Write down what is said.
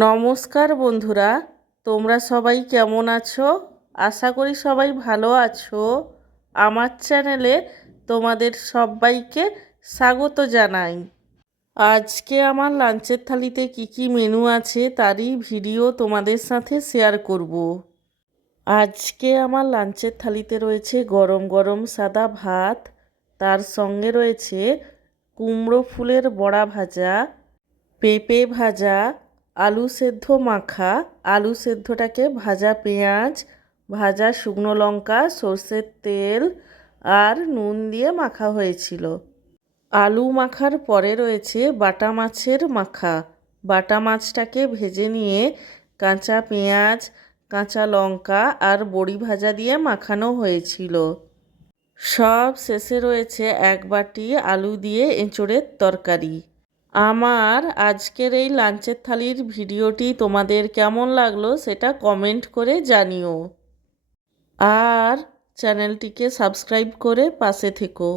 নমস্কার বন্ধুরা, তোমরা সবাই কেমন আছো? আশা করি সবাই ভালো আছো। আমার চ্যানেলে তোমাদের সবাইকে স্বাগত জানাই। আজকে আমার লাঞ্চের থালিতে কি কি মেনু আছে তারই ভিডিও তোমাদের সাথে শেয়ার করব। আজকে আমার লাঞ্চের থালিতে রয়েছে গরম গরম সাদা ভাত, তার সঙ্গে রয়েছে কুমড়ো ফুলের বড়া ভাজা, পেঁপে ভাজা, আলু সেদ্ধ মাখা, আলু সেদ্ধটাকে ভাজা পেঁয়াজ, ভাজা শুকনো লঙ্কা, সর্ষের তেল আর নুন দিয়ে মাখা হয়েছিল। আলু মাখার পরে রয়েছে বাটা মাছের মাখা। বাটা মাছটাকে ভেজে নিয়ে কাঁচা পেঁয়াজ, কাঁচা লঙ্কা আর বড়ি ভাজা দিয়ে মাখানো হয়েছিল। সব শেষে রয়েছে এক বাটি আলু দিয়ে এঁচোড়ের তরকারি। আমার আজকের এই লাঞ্চের থালির ভিডিওটি তোমাদের কেমন লাগলো সেটা কমেন্ট করে জানিও। আর চ্যানেলটিকে সাবস্ক্রাইব করে পাশে থেকো।